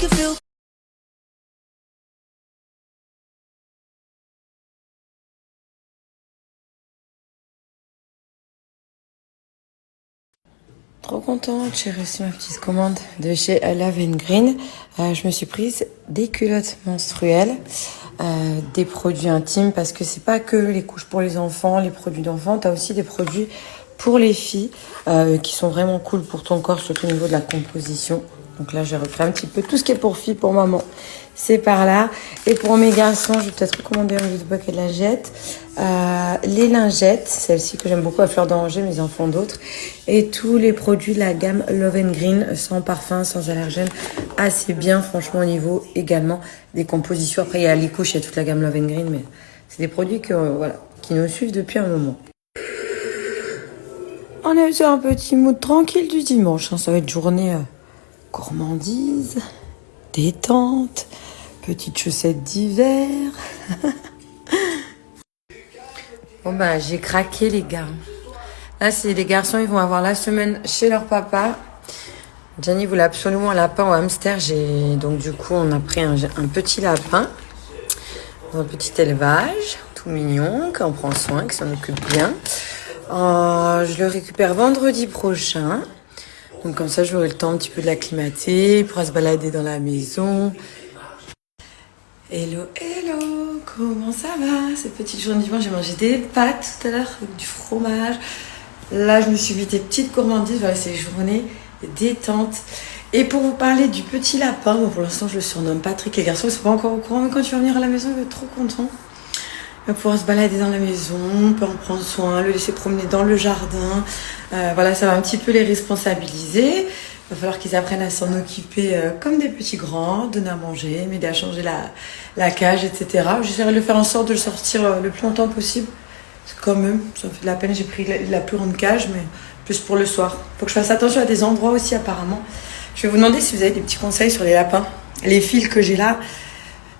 Trop contente, j'ai reçu ma petite commande de chez Love & Green. Je me suis prise des culottes menstruelles, des produits intimes, parce que c'est pas que les couches pour les enfants, les produits d'enfants, t'as aussi des produits pour les filles qui sont vraiment cool pour ton corps, surtout au niveau de la composition. Donc là, j'ai refait un petit peu tout ce qui est pour filles, pour maman. C'est par là. Et pour mes garçons, je vais peut-être recommander un de paquet de la jette. Les lingettes, celle-ci que j'aime beaucoup à fleur d'oranger, mais ils en font d'autres. Et tous les produits de la gamme Love & Green, sans parfum, sans allergène, assez bien, franchement, au niveau également des compositions. Après, il y a les couches, il y a toute la gamme Love & Green, mais c'est des produits que, voilà, qui nous suivent depuis un moment. On est sur un petit mood tranquille du dimanche. Hein. Ça va être journée gourmandise, détente, petites chaussettes d'hiver. Bon bah j'ai craqué les gars. Là c'est les garçons, ils vont avoir la semaine chez leur papa. Gianni voulait absolument un lapin au hamster. Donc du coup on a pris un petit lapin. Un petit élevage, tout mignon, qu'on prend soin, qui s'en occupe bien. Je le récupère vendredi prochain. Donc comme ça j'aurai le temps un petit peu de l'acclimater. Il pourra se balader dans la maison. Hello, hello, comment ça va? Cette petite journée de dimanche, j'ai mangé des pâtes tout à l'heure avec du fromage. Là, je me suis mis des petites gourmandises. Voilà, c'est journée détente. Et pour vous parler du petit lapin, bon, pour l'instant, je le surnomme Patrick. Les garçons ne sont pas encore au courant, mais quand tu vas venir à la maison, il va être trop content. Il va pouvoir se balader dans la maison, on peut en prendre soin, le laisser promener dans le jardin. Voilà, ça va un petit peu les responsabiliser. Il va falloir qu'ils apprennent à s'en occuper comme des petits grands, donner à manger, m'aider à changer la cage, etc. J'essaierai de le faire en sorte de le sortir le plus longtemps possible. Parce que quand même, ça me fait de la peine, j'ai pris la plus grande cage, mais plus pour le soir. Il faut que je fasse attention à des endroits aussi apparemment. Je vais vous demander si vous avez des petits conseils sur les lapins. Les fils que j'ai là,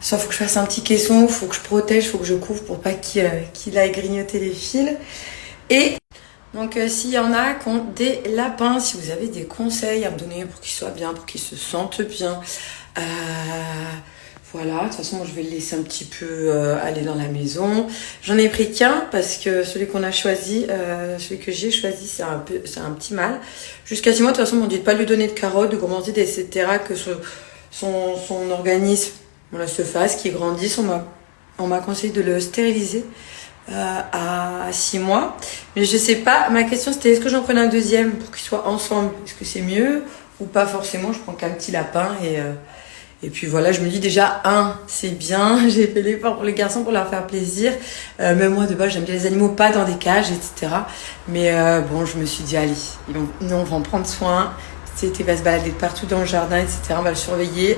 soit il faut que je fasse un petit caisson, il faut que je protège, il faut que je couvre pour pas qu'il aille grignoter les fils. Et donc s'il y en a qui ont des lapins, si vous avez des conseils à me donner pour qu'ils soient bien, pour qu'ils se sentent bien, voilà, de toute façon moi, je vais le laisser un petit peu aller dans la maison. J'en ai pris qu'un parce que celui qu'on a choisi, celui que j'ai choisi, c'est un petit mâle. Jusqu'à 6 mois, de toute façon, on ne dit pas lui donner de carottes, de gourmandises, etc. Que son organisme se fasse, qu'il grandisse. On m'a conseillé de le stériliser à 6 mois. Mais je sais pas, ma question c'était est-ce que j'en prenais un deuxième pour qu'ils soient ensemble? Est-ce que c'est mieux ou pas forcément? Je prends qu'un petit lapin et puis voilà, je me dis déjà, c'est bien, j'ai fait l'effort pour les garçons pour leur faire plaisir. Même moi, de base, j'aime bien les animaux, pas dans des cages, etc. Mais bon, je me suis dit, allez, on va en prendre soin. Il va se balader partout dans le jardin, etc. On va le surveiller.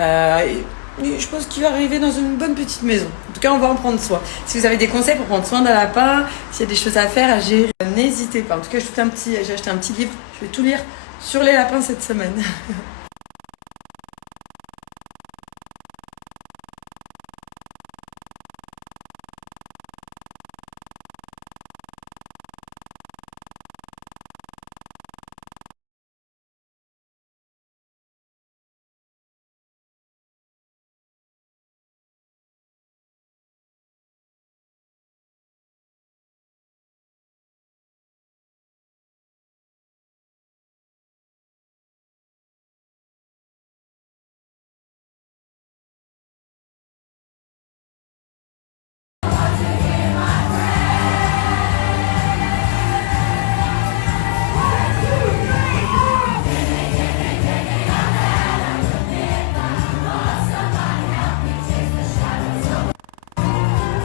Et je pense qu'il va arriver dans une bonne petite maison. En tout cas, on va en prendre soin. Si vous avez des conseils pour prendre soin d'un lapin, s'il y a des choses à faire, à gérer, n'hésitez pas. En tout cas, j'ai acheté un petit livre. Je vais tout lire sur les lapins cette semaine.